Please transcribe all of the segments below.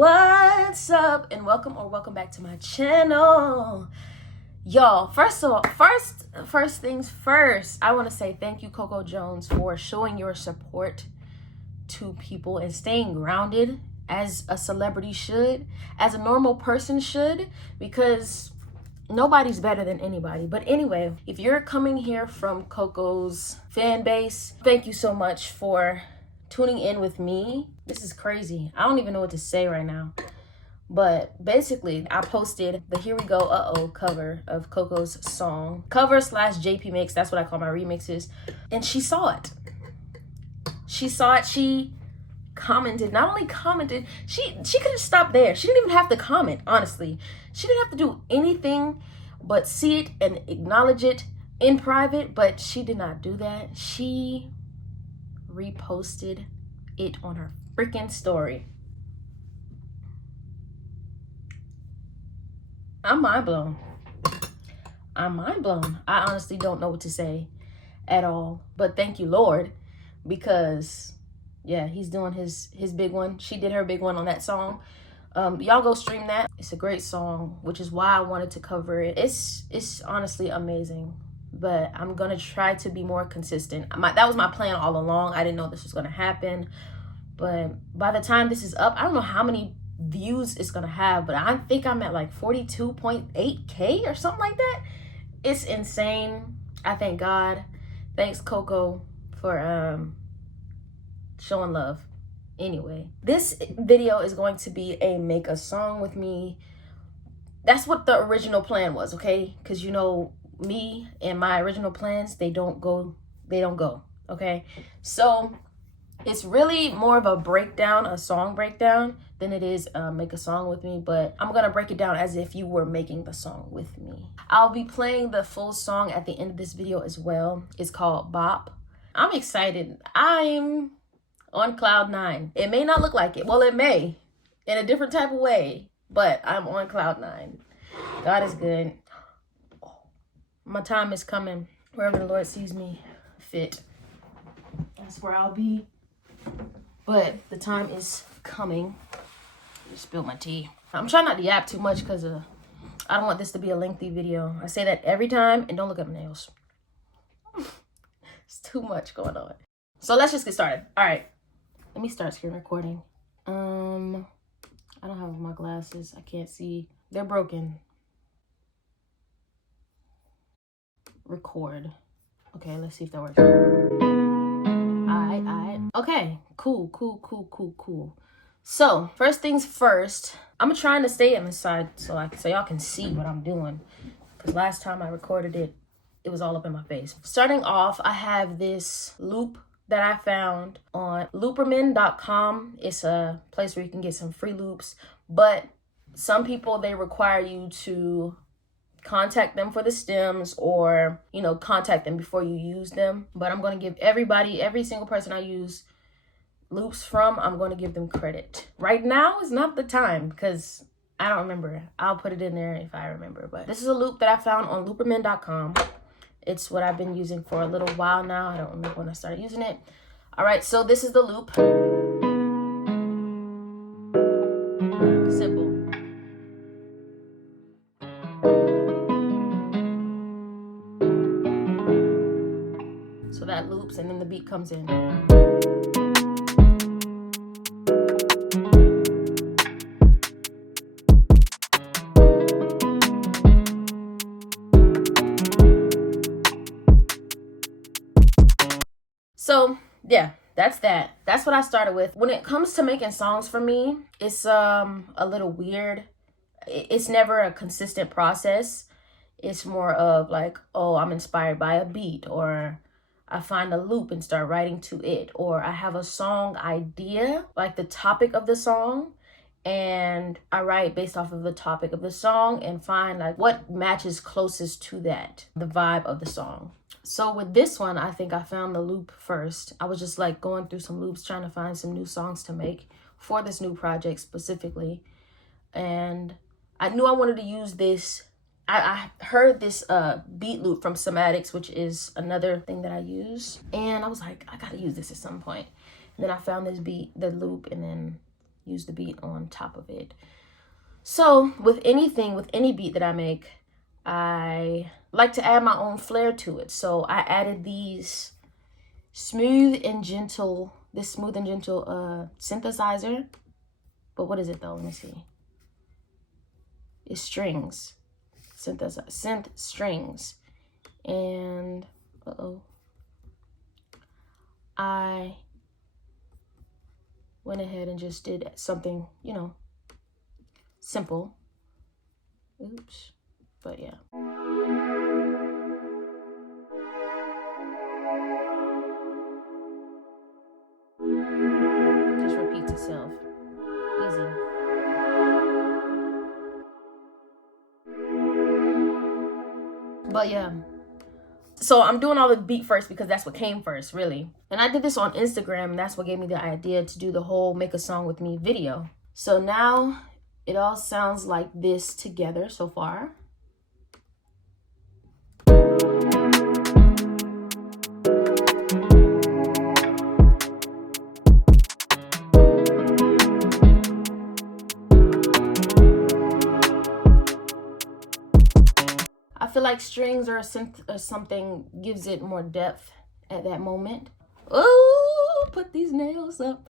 What's up, and welcome back to my channel, y'all. First things first, I want to say thank you, Coco Jones, for showing your support to people and staying grounded as a celebrity should, as a normal person should, because nobody's better than anybody. But anyway, if you're coming here from Coco's fan base, thank you so much for tuning in with me. This is crazy. I don't even know what to say right now. But basically, I posted the Here We Go Uh-Oh cover of Coco's song. Cover / JP mix, that's what I call my remixes. And she saw it. She commented, not only commented, she could have stopped there. She didn't even have to comment, honestly. She didn't have to do anything but see it and acknowledge it in private, but she did not do that. She reposted it on her freaking story. I'm mind blown. I honestly don't know what to say at all, but thank you, Lord, because yeah, he's doing his big one. She did her big one on that song. Y'all go stream that. It's a great song, which is why I wanted to cover it. It's honestly amazing, but I'm gonna try to be more consistent. That was my plan all along. I didn't know this was gonna happen, but by the time this is up, I don't know how many views it's gonna have, but I think I'm at like 42.8K or something like that. It's insane. I thank God. Thanks, Coco, for showing love. Anyway, this video is going to be a make a song with me. That's what the original plan was, okay? Because you know me and my original plans, they don't go, okay? So it's really more of a breakdown, a song breakdown, than it is make a song with me, but I'm gonna break it down as if you were making the song with me. I'll be playing the full song at the end of this video as well. It's called Bop. I'm excited. I'm on cloud 9. It may not look like it. Well, it may, in a different type of way, but I'm on cloud 9. God is good. My time is coming. Wherever the Lord sees me fit, that's where I'll be. But the time is coming. Just spilled my tea. I'm trying not to yap too much because I don't want this to be a lengthy video. I say that every time, and don't look at my nails. It's too much going on. So let's just get started. All right. Let me start screen recording. I don't have my glasses. I can't see. They're broken. Record. Okay, let's see if that works. Alright. Okay, cool. So, first things first, I'm trying to stay on the side so y'all can see what I'm doing. Because last time I recorded it, it was all up in my face. Starting off, I have this loop that I found on looperman.com. It's a place where you can get some free loops, but some people, they require you to contact them for the stems, or contact them before you use them. But I'm going to give every single person I use loops from, I'm going to give them credit. Right now is not the time because I don't remember. I'll put it in there if I remember. But this is a loop that I found on looperman.com. It's what I've been using for a little while now. I don't remember when I started using it. All right, so this is the loop. Simple. So that loops and then the beat comes in. So yeah, that's that. That's what I started with. When it comes to making songs for me, it's a little weird. It's never a consistent process. It's more of like, oh, I'm inspired by a beat, or I find a loop and start writing to it, or I have a song idea, like the topic of the song, and I write based off of the topic of the song and find like what matches closest to that, the vibe of the song. So with this one, I think I found the loop first. I was just like going through some loops, trying to find some new songs to make for this new project specifically. And I knew I wanted to use this. I heard this beat loop from Somatics, which is another thing that I use. And I was like, I gotta use this at some point. And then I found this beat, the loop, and then use the beat on top of it. So with anything, with any beat that I make, I like to add my own flair to it. So I added these smooth and gentle synthesizer. But what is it though? Let me see. It's strings. Synth strings. And I went ahead and just did something, you know, simple. Oops. But yeah. Just repeats itself. Easy. But yeah. So I'm doing all the beat first because that's what came first, really. And I did this on Instagram, and that's what gave me the idea to do the whole Make a Song With Me video. So now it all sounds like this together so far. I feel like strings or something gives it more depth at that moment. Oh, put these nails up.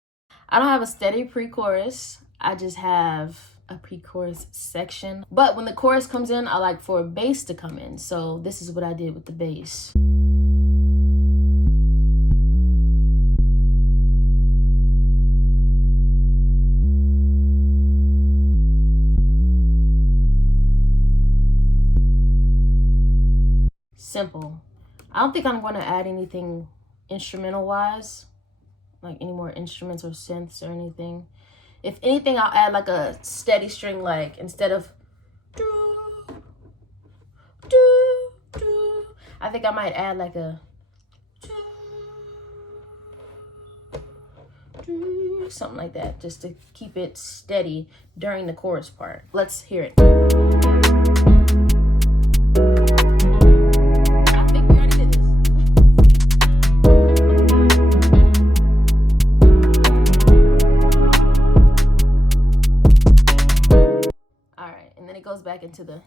I don't have a steady pre-chorus. I just have a pre-chorus section. But when the chorus comes in, I like for a bass to come in. So this is what I did with the bass. Simple. I don't think I'm going to add anything instrumental wise, like any more instruments or synths or anything. If anything, I'll add like a steady string, like instead of do, do, do, I think I might add like a do, something like that, just to keep it steady during the chorus part. Let's hear it. Goes back into the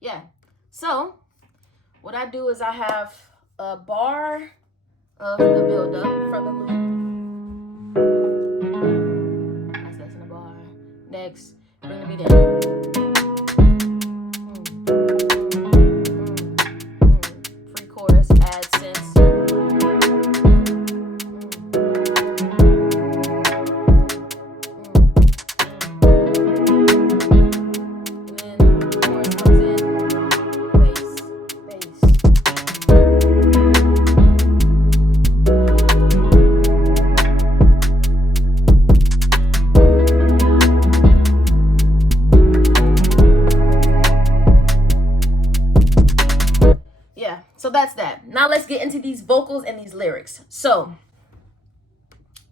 yeah. So what I do is I have a bar of the build up for the loop. That's in the bar. Next, bring the beat in. So that's that. Now let's get into these vocals and these lyrics. So,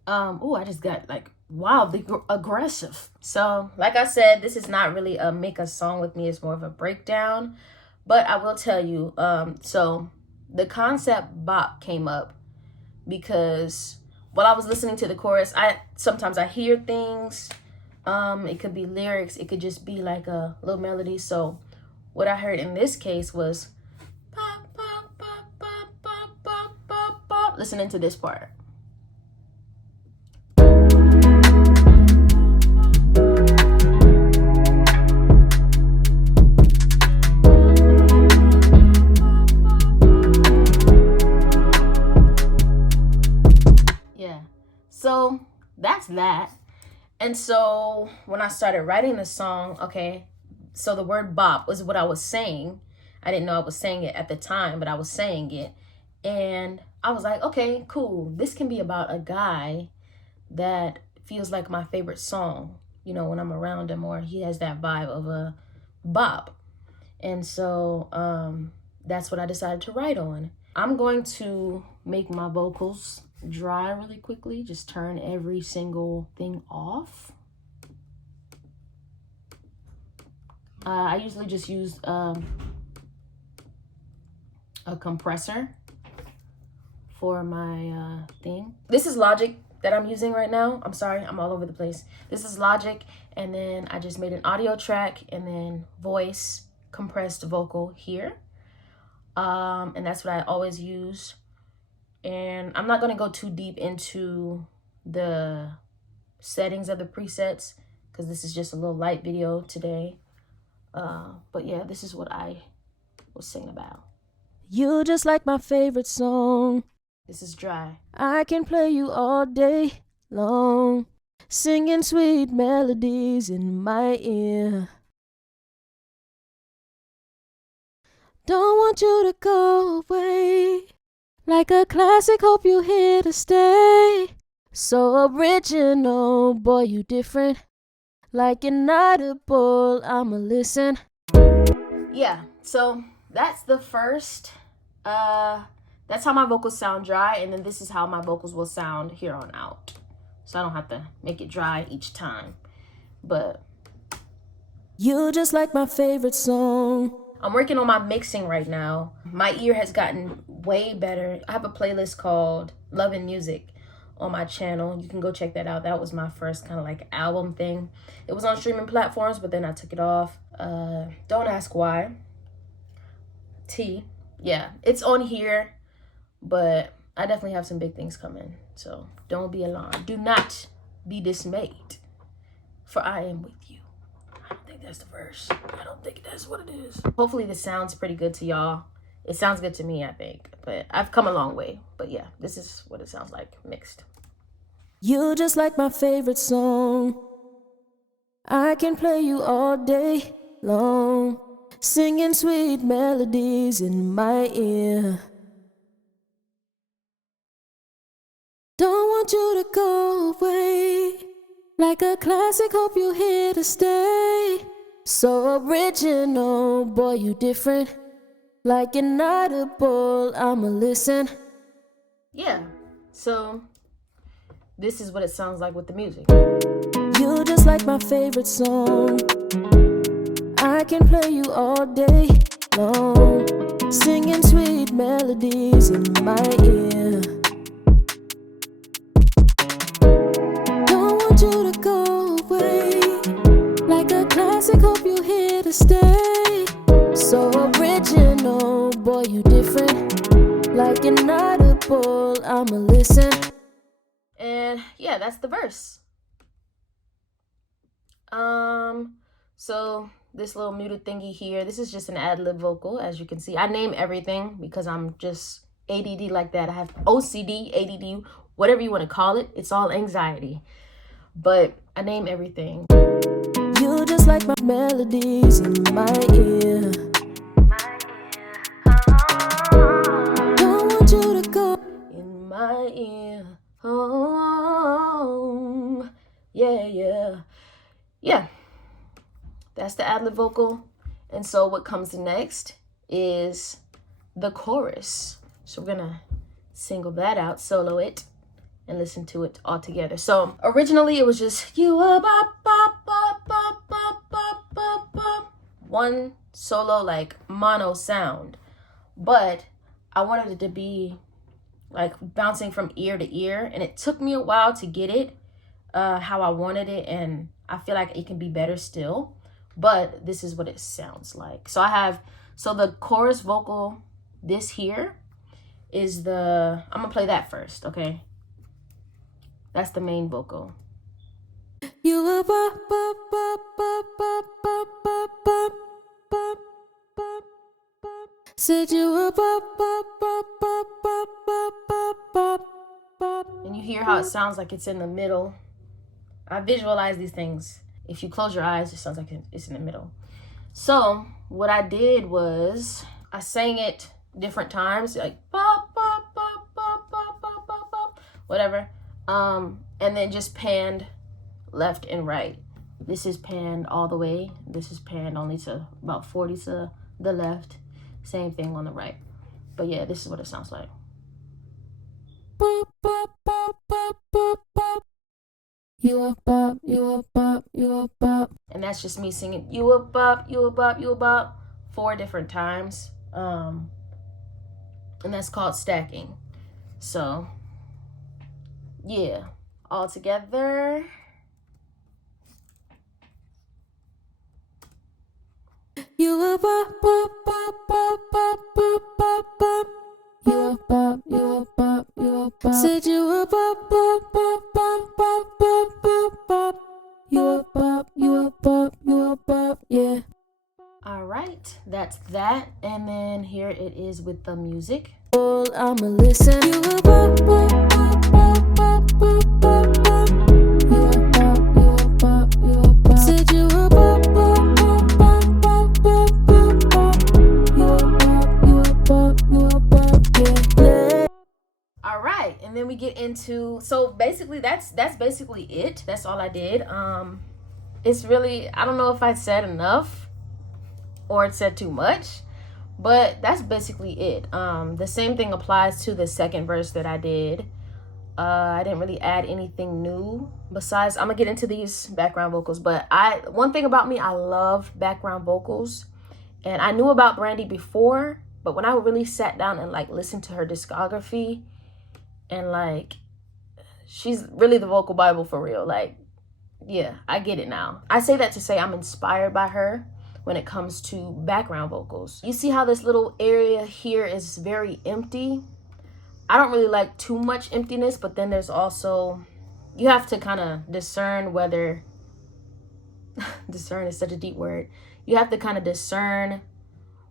oh, I just got like wildly aggressive. So, like I said, this is not really a Make a Song With Me. It's more of a breakdown. But I will tell you, so the concept bop came up because while I was listening to the chorus, sometimes I hear things. It could be lyrics. It could just be like a little melody. So what I heard in this case was listening to this part. Yeah, so that's that. And so when I started writing the song, okay, so the word bop was what I was saying. I didn't know I was saying it at the time, but I was saying it. And I was like, okay, cool. This can be about a guy that feels like my favorite song, you know, when I'm around him, or he has that vibe of a bop. And so that's what I decided to write on. I'm going to make my vocals dry really quickly. Just turn every single thing off. I usually just use a compressor for my thing. This is Logic that I'm using right now. I'm sorry, I'm all over the place. This is Logic, and then I just made an audio track and then voice compressed vocal here. And that's what I always use. And I'm not gonna go too deep into the settings of the presets because this is just a little light video today. But yeah, this is what I will sing about. You just like my favorite song. This is Dry. I can play you all day long, singing sweet melodies in my ear. Don't want you to go away. Like a classic, hope you're here to stay. So original, boy, you different. Like an audible, I'ma listen. Yeah, so that's the first, that's how my vocals sound dry, and then this is how my vocals will sound here on out. So I don't have to make it dry each time. But you just like my favorite song. I'm working on my mixing right now. My ear has gotten way better. I have a playlist called Love and Music on my channel. You can go check that out. That was my first kind of like album thing. It was on streaming platforms, but then I took it off. Don't ask why. Yeah, it's on here, but I definitely have some big things coming. So don't be alarmed. Do not be dismayed, for I am with you. I don't think that's the verse. I don't think that's what it is. Hopefully this sounds pretty good to y'all. It sounds good to me, I think. But I've come a long way. But yeah, this is what it sounds like mixed. You just like my favorite song. I can play you all day long, singing sweet melodies in my ear. Don't want you to go away. Like a classic, hope you're here to stay. So original, boy, you different. Like an audible, I'ma listen. Yeah, so this is what it sounds like with the music. You just like my favorite song. I can play you all day long, singing sweet melodies in my ear. Don't want you to go away. Like a classic, hope you're here to stay. So original, boy, you different. Like an audible, I'ma listen. And yeah, that's the verse. So this little muted thingy here, this is just an ad-lib vocal, as you can see. I name everything because I'm just ADD like that. I have OCD, ADD, whatever you want to call it. It's all anxiety. But I name everything. You just like my melodies in my ear. Don't want you to go in my ear. Oh, yeah. That's the ad-lib vocal. And so what comes next is the chorus. So we're gonna single that out, solo it, and listen to it all together. So originally it was just you a bop bop bop bop bop bop bop bop, one solo like mono sound, but I wanted it to be like bouncing from ear to ear, and it took me a while to get it how I wanted it, and I feel like it can be better still, but this is what it sounds like. So the chorus vocal, this here is I'm gonna play that first, okay? That's the main vocal. You a bop bop bop bop bop bop bop bop bop bop bop. Said you a bop bop bop bop bop bop bop bop bop. And you hear how it sounds like it's in the middle. I visualize these things. If you close your eyes, it sounds like it's in the middle. So what I did was I sang it different times, like bop bop bop bop bop bop bop bop, whatever. And then just panned left and right. This is panned all the way. This is panned only to about 40 to the left. Same thing on the right. But yeah, this is what it sounds like. Bop, bop, bop, bop, bop, bop. You a bop, you a bop, you a bop. And that's just me singing you a bop, you a bop, you a bop 4 different times. and that's called stacking. So yeah, all together. You a bop, bop, bop, bop, bop, bop, bop, bop. You a bop, you a bop, you a bop. Said you a bop, bop, bop, bop, bop, bop, bop, bop. You a bop, you a bop, you a bop, yeah. All right, that's that. And then here it is with the music. All I'ma listen. You a bop, bop, bop, bop, bop, bop, bop, bop. You a bop, you a bop, you a bop. Said you a bop, bop, bop, bop, bop, bop, bop, bop. You a bop, you a bop, you a bop, yeah. All right, and then we get into, so basically that's basically it. That's all I did. It's really, I don't know if I said enough or it said too much, but that's basically it. The same thing applies to the second verse that I did. I didn't really add anything new besides, I'm gonna get into these background vocals, but one thing about me, I love background vocals, and I knew about Brandy before, but when I really sat down and like listened to her discography, and like, she's really the vocal Bible for real. Like, yeah, I get it now. I say that to say I'm inspired by her when it comes to background vocals. You see how this little area here is very empty? I don't really like too much emptiness, but then there's also, you have to kind of discern whether, discern is such a deep word. You have to kind of discern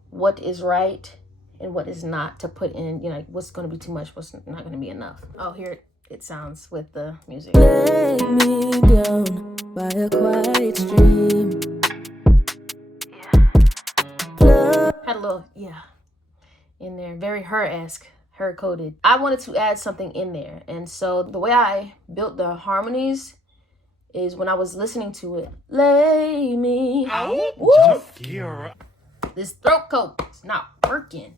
what is right and what is not to put in, you know, what's going to be too much, what's not going to be enough. Oh, here it sounds with the music. Lay me down by a quiet stream. Had a little, yeah, in there. Very her-esque, her-coded. I wanted to add something in there. And so the way I built the harmonies is when I was listening to it. Lay me. This throat coat is not working.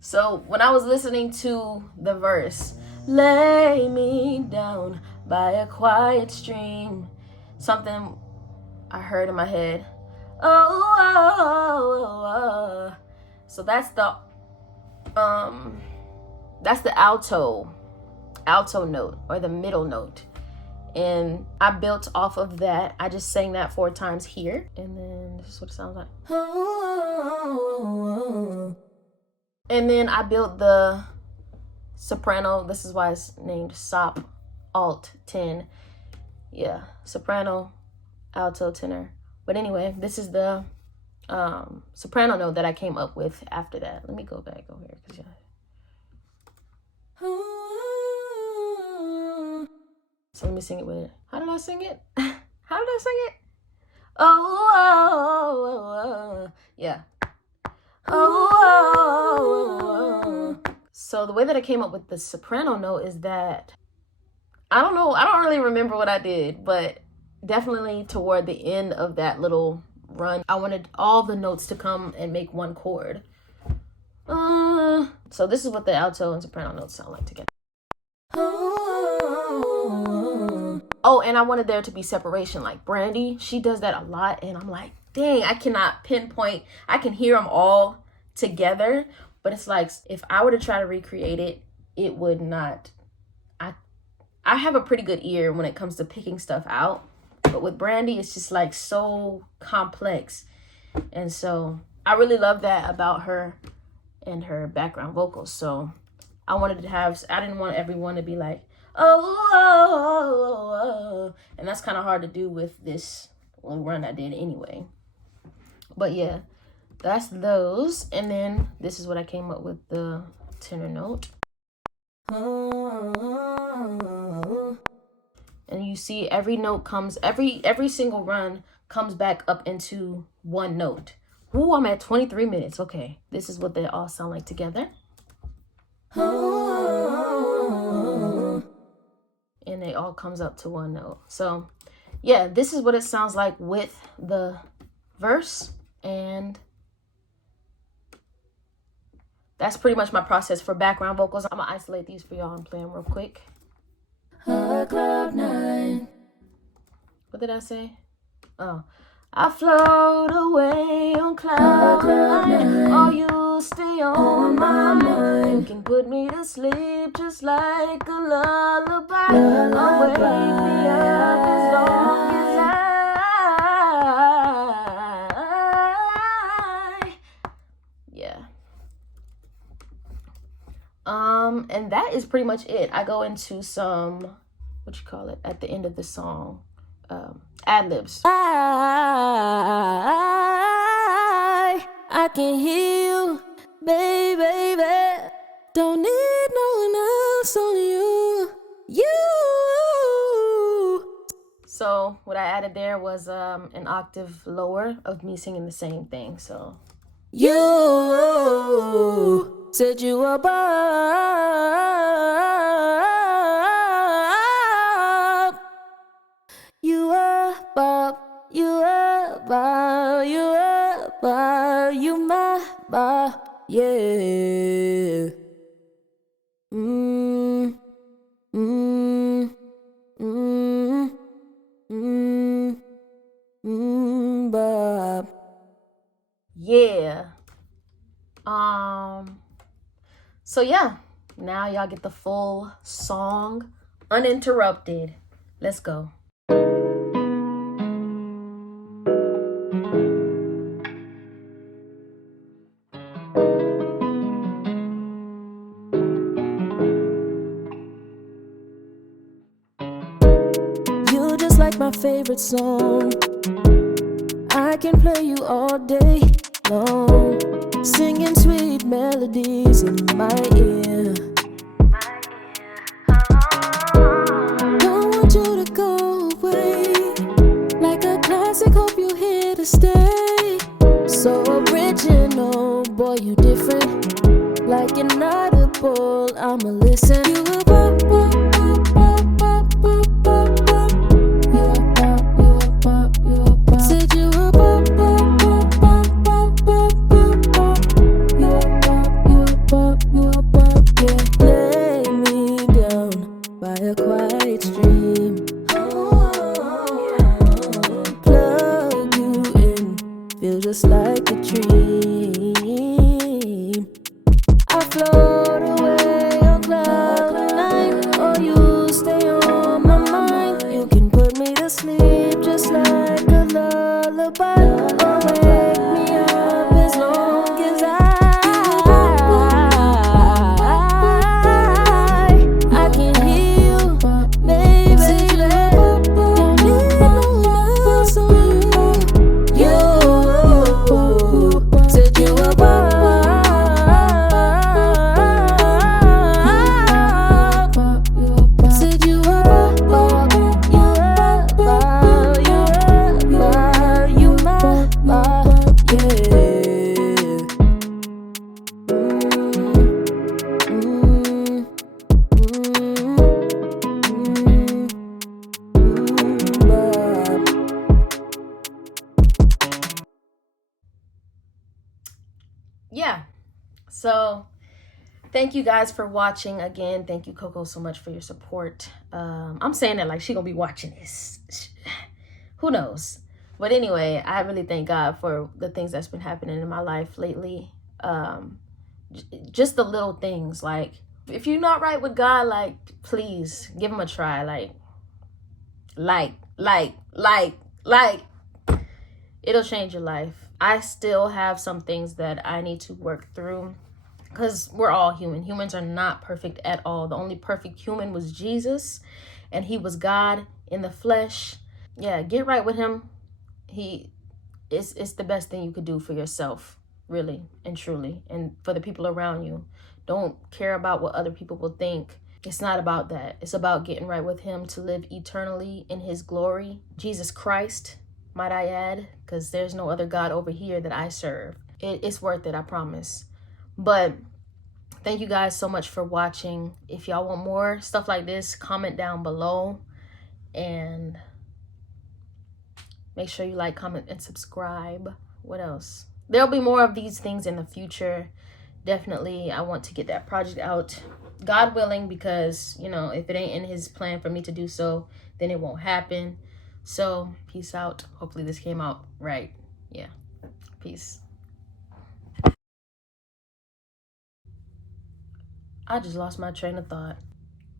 So when I was listening to the verse, lay me down by a quiet stream, something I heard in my head. Oh. So that's the alto note, or the middle note. And I built off of that. I just sang that 4 times here. And then this is what it sounds like. And then I built the soprano. This is why it's named Sop Alt 10. Yeah, soprano, alto, tenor. But anyway, this is the soprano note that I came up with after that. Let me go back over here. So let me sing it with it. How did I sing it? How did I sing it? Oh, yeah. Oh. So the way that I came up with the soprano note is that, I don't know, I don't really remember what I did, but definitely toward the end of that little run, I wanted all the notes to come and make one chord. So this is what the alto and soprano notes sound like together. Oh, and I wanted there to be separation. Like Brandy, she does that a lot, and I'm like, dang, I cannot pinpoint. I can hear them all together, but it's like, if I were to try to recreate it, it would not. I have a pretty good ear when it comes to picking stuff out, but with Brandy, it's just like so complex. And so I really love that about her and her background vocals. So I wanted to have, I didn't want everyone to be like, oh. And that's kind of hard to do with this little run I did anyway. But yeah, that's those. And then this is what I came up with, the tenor note. And you see every note comes, every single run comes back up into one note. Ooh, I'm at 23 minutes. Okay, this is what they all sound like together. And they all comes up to one note. So yeah, this is what it sounds like with the verse. And that's pretty much my process for background vocals. I'm gonna isolate these for y'all and play them real quick. Cloud 9. What did I say? Oh, I float away on cloud 9. All used put me to sleep just like a lullaby. Or wake me up as long as yeah. And that is pretty much it. I go into some, what you call it, at the end of the song, ad-libs. I can hear you, baby. Don't need no one else on you. So what I added there was an octave lower of me singing the same thing. So you said you were Bob. You were Bob. You were Bob. You were Bob. You my Bob. Yeah. Bob. yeah. So yeah, now y'all get the full song uninterrupted. Let's go. You just like my favorite song. I can play you all day long, singing sweet melodies in my ear. Don't want you to go away. Like a classic, hope you're here to stay. So original, boy, you different. Like an audible, I'ma listen. You a pop, pop, pop, pop, pop, pop, pop, pop. You a pop, you a pop, you a pop. Said you a pop, pop, pop, pop, pop, pop, pop, pop. You a pop, you a pop, you a pop, yeah. Lay me down by a quiet stream. Plug you in, feel just like a dream. I float away on cloud nine, or you stay on my mind. You can put me to sleep just like a lullaby, or wake me up as long as I can hear you, baby. Don't need no one else on you. You said you were Bob. Said you were Bob. You were Bob. You were Bob. You my Bob. Yeah. Bob. Yeah. So thank you guys for watching again. Thank you, Coco, so much for your support. I'm saying that like she gonna be watching this. Who knows? But anyway, I really thank God for the things that's been happening in my life lately. Just the little things, like if you're not right with God, like please give him a try. Like it'll change your life. I still have some things that I need to work through, because we're all human. Humans are not perfect at all. The only perfect human was Jesus, and he was God in the flesh. Yeah, get right with him. It's the best thing you could do for yourself, really and truly, and for the people around you. Don't care about what other people will think. It's not about that. It's about getting right with him to live eternally in his glory. Jesus Christ, might I add, because there's no other God over here that I serve. It's worth it, I promise. But thank you guys so much for watching. If y'all want more stuff like this, comment down below. And make sure you like, comment, and subscribe. What else? There'll be more of these things in the future. Definitely, I want to get that project out, God willing, because, you know, if it ain't in his plan for me to do so, then it won't happen. So, peace out. Hopefully this came out right. Yeah. Peace. I just lost my train of thought.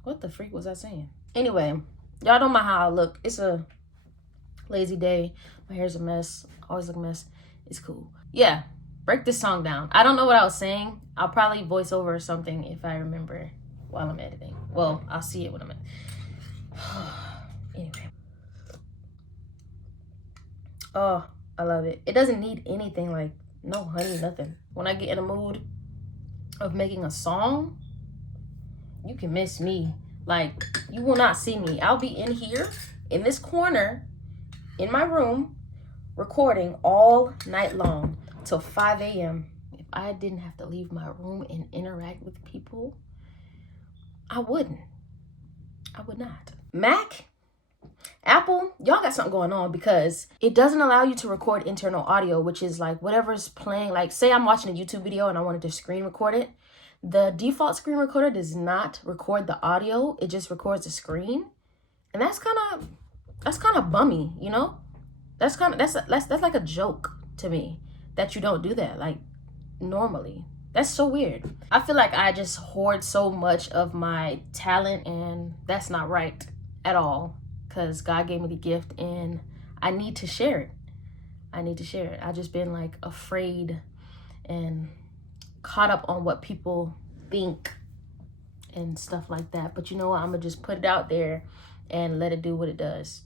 What the freak was I saying? Anyway, y'all don't mind how I look. It's a lazy day. My hair's a mess. Always look a mess. It's cool. Yeah, break this song down. I don't know what I was saying. I'll probably voice over or something if I remember while I'm editing. Well, I'll see it when I'm anyway. Oh, I love it. It doesn't need anything, like no honey, nothing. When I get in a mood of making a song, you can miss me. Like, you will not see me. I'll be in here, in this corner, in my room, recording all night long till 5 a.m. If I didn't have to leave my room and interact with people, I wouldn't. I would not. Mac, Apple, y'all got something going on, because it doesn't allow you to record internal audio, which is like whatever's playing. Like, say I'm watching a YouTube video and I wanted to screen record it. The default screen recorder does not record the audio. It just records the screen. And that's kind of bummy, you know? That's like a joke to me that you don't do that like normally. That's so weird. I feel like I just hoard so much of my talent, and that's not right at all, because God gave me the gift and I need to share it. I've just been like afraid and caught up on what people think and stuff like that. But you know what? I'm gonna just put it out there and let it do what it does.